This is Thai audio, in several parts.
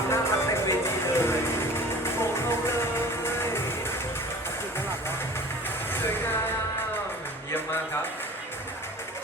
ความน่ารักเต็มเวทีเลยโป่งลงเลยสวยงามเยี่ยมมากครับ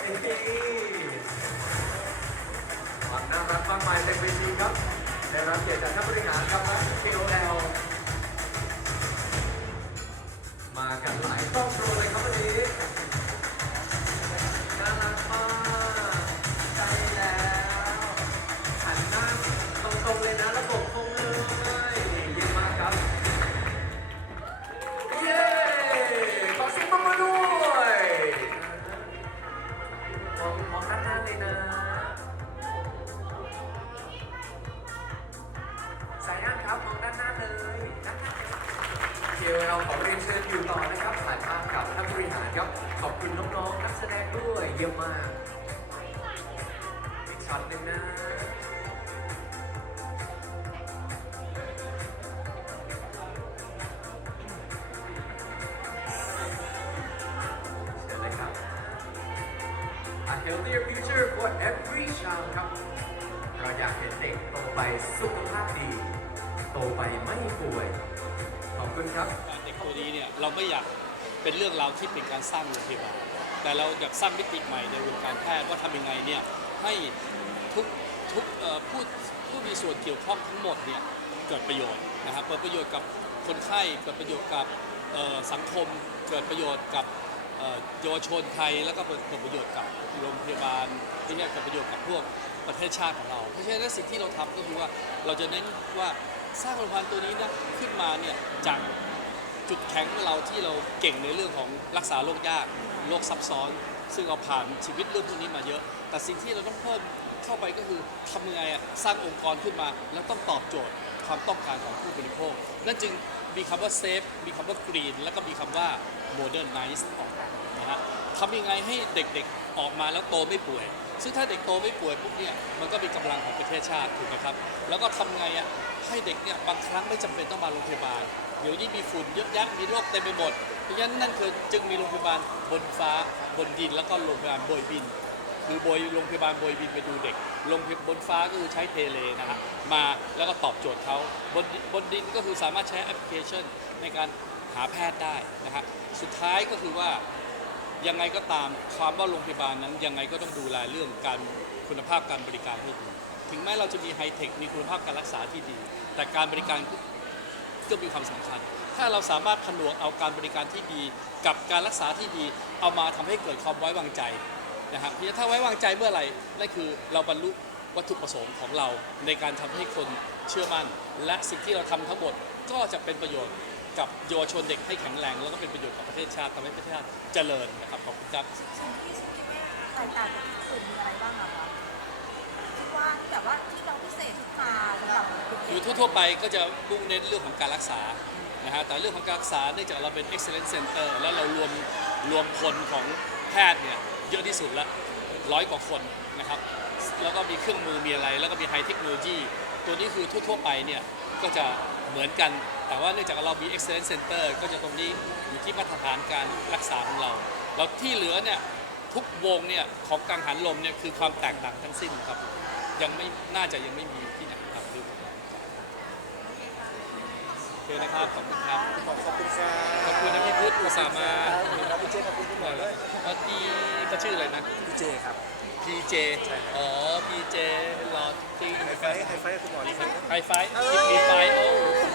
เอ็นดีความน่ารักมากมายเต็มเวทีครับได้รับเกียรติจากท่านบริหารครับและ KOL มากันหลายครอบครัวเลยครับวันนี้ ยวเราขอเรียนเชิญอยู่ต่อนะครับถ่ายภาพกับท่านบริหารครับ ขอบคุณน้องๆนักแสดงด้วยเยี่ยมมากอีกช็อตหนึ่งนะเชิญเลยครับ A healthier future for every child ครับ เราอยากเห็นเด็กโตไปสุขภาพดี โตไปไม่ป่วย ขอบคุณครับ เด็กตัวนี้เนี่ยเราไม่อยากเป็นเรื่องราวที่เป็นการสร้างโรงพยาบาลแต่เราอยากสร้างมิติใหม่ในวงการแพทย์ว่าทำยังไงเนี่ยให้ทุกทุกเอ่อผู้ผู้มีส่วนเกี่ยวข้องทั้งหมดเนี่ยเกิดประโยชน์นะครับเกิดประโยชน์กับคนไข้เกิดประโยชน์กับเอ่อสังคม เกิดประโยชน์กับเอ่อเยาวชนไทยแล้วก็เกิดประโยชน์กับโรงพยาบาลที่เนี่ยเกิดประโยชน์กับพวก ประเทศชาติของเรา เพราะฉะนั้นสิ่งที่เราทำก็คือว่าเราจะเน้นว่าสร้างโรงพยาบาลตัวนี้นะขึ้นมาเนี่ยจากจุดแข็งของเราที่เราเก่งในเรื่องของรักษาโรคยากโรคซับซ้อน ซึ่งเราผ่านชีวิตเรื่องพวกนี้มาเยอะ แต่สิ่งที่เราต้องเพิ่มเข้าไปก็คือทำยังไงอะสร้างองค์กรขึ้นมา แล้วต้องตอบโจทย์ความต้องการของผู้บริโภคนั่นจึงมีคำว่าเซฟมีคำว่ากรีนแล้วก็มีคำว่าโมเดิร์นไนซ์ออกมา ทำยังไงให้เด็กๆออกมาแล้วโตไม่ป่วย ซึ่งถ้าเด็กโตไม่ป่วยปุ๊บเนี่ยมันก็เป็นกำลังของประเทศชาติถูกไหมครับ แล้วก็ทำไงอะให้เด็กเนี่ยบางครั้งไม่จำเป็นต้องมาโรงพยาบาล เดี๋ยวนี้มีฝุ่นเยอะแยะมีโรคเต็มไปหมด เพราะฉะนั้นนั่นคือจึงมีโรงพยาบาลบนฟ้าบนดินแล้วก็โรงพยาบาลโบยบิน คือโบยโรงพยาบาลโบยบินไปดูเด็กโรงพยาบาลบนฟ้าก็คือใช้เทเลนะฮะมาแล้วก็ตอบโจทย์เขาบนบนดินก็คือสามารถใช้แอปพลิเคชันในการหาแพทย์ได้นะฮะสุดท้ายก็คือว่า ยังไงก็ตามความว่าโรงพยาบาลนั้น ยังไงก็ต้องดูแลเรื่องการคุณภาพการบริการให้ดีถึงแม้เราจะมีไฮเทคมีคุณภาพการรักษาที่ดี แต่การบริการก็มีความสำคัญ ถ้าเราสามารถผนวกเอาการบริการที่ดี กับการรักษาที่ดี เอามาทำให้เกิดความไว้วางใจนะครับพราะฉะนั้นถ้าไว้วางใจเมื่อไหร่นั่นคือเราบรรลุวัตถุประสงค์ของเราในการทำให้คนเชื่อมั่น และสิ่งที่เราทำทั้งหมดก็จะเป็นประโยชน์ กับเยาวชนเด็กให้แข็งแรง แล้วก็เป็นประโยชน์กับประเทศชาติทำให้ประเทศชาติเจริญนะครับขอบคุณครับสิ่งที่คิดว่าแตกต่างจากที่อื่นมีอะไรบ้างอะคะคิดว่าที่แบบว่าที่เราพิเศษขึ้นมาสำหรับเด็กๆ คือทั่วๆไปก็จะมุ่งเน้นเรื่องของการรักษานะฮะแต่เรื่องของการรักษาเนื่องจากเราเป็น excellence center แล้วเรารวมรวมคนของแพทย์เนี่ยเยอะที่สุดละร้อยกว่าคนนะครับแล้วก็มีเครื่องมือมีอะไร แล้วก็มีไฮเทคโนโลยีตัวนี้คือทั่วๆไปเนี่ยก็จะ เหมือนกัน แต่ว่าเนื่องจากเรามี excellence center ก็จะตรงนี้อยู่ที่มาตรฐานการรักษาของเราแล้วที่เหลือเนี่ยทุกวงเนี่ยของกังหันลมเนี่ยคือความแตกต่างทั้งสิ้นครับ ยังไม่น่าจะยังไม่มีที่ไหนครับโอเคนะครับขอบคุณครับขอบคุณครับขอบคุณนะพี่พุทธอุตส่าห์มาขอบคุณครับพี่เจขอบคุณคุณหมอด้วยว่าพี่ก็ชื่ออะไรนะพี่เจครับ PJ อ๋อ PJ หลอดจริงไฮไฟท์ไฮไฟท์กับคุณหมอนี่ครับไฮไฟท์มีไฟท์โอ้สุดยอด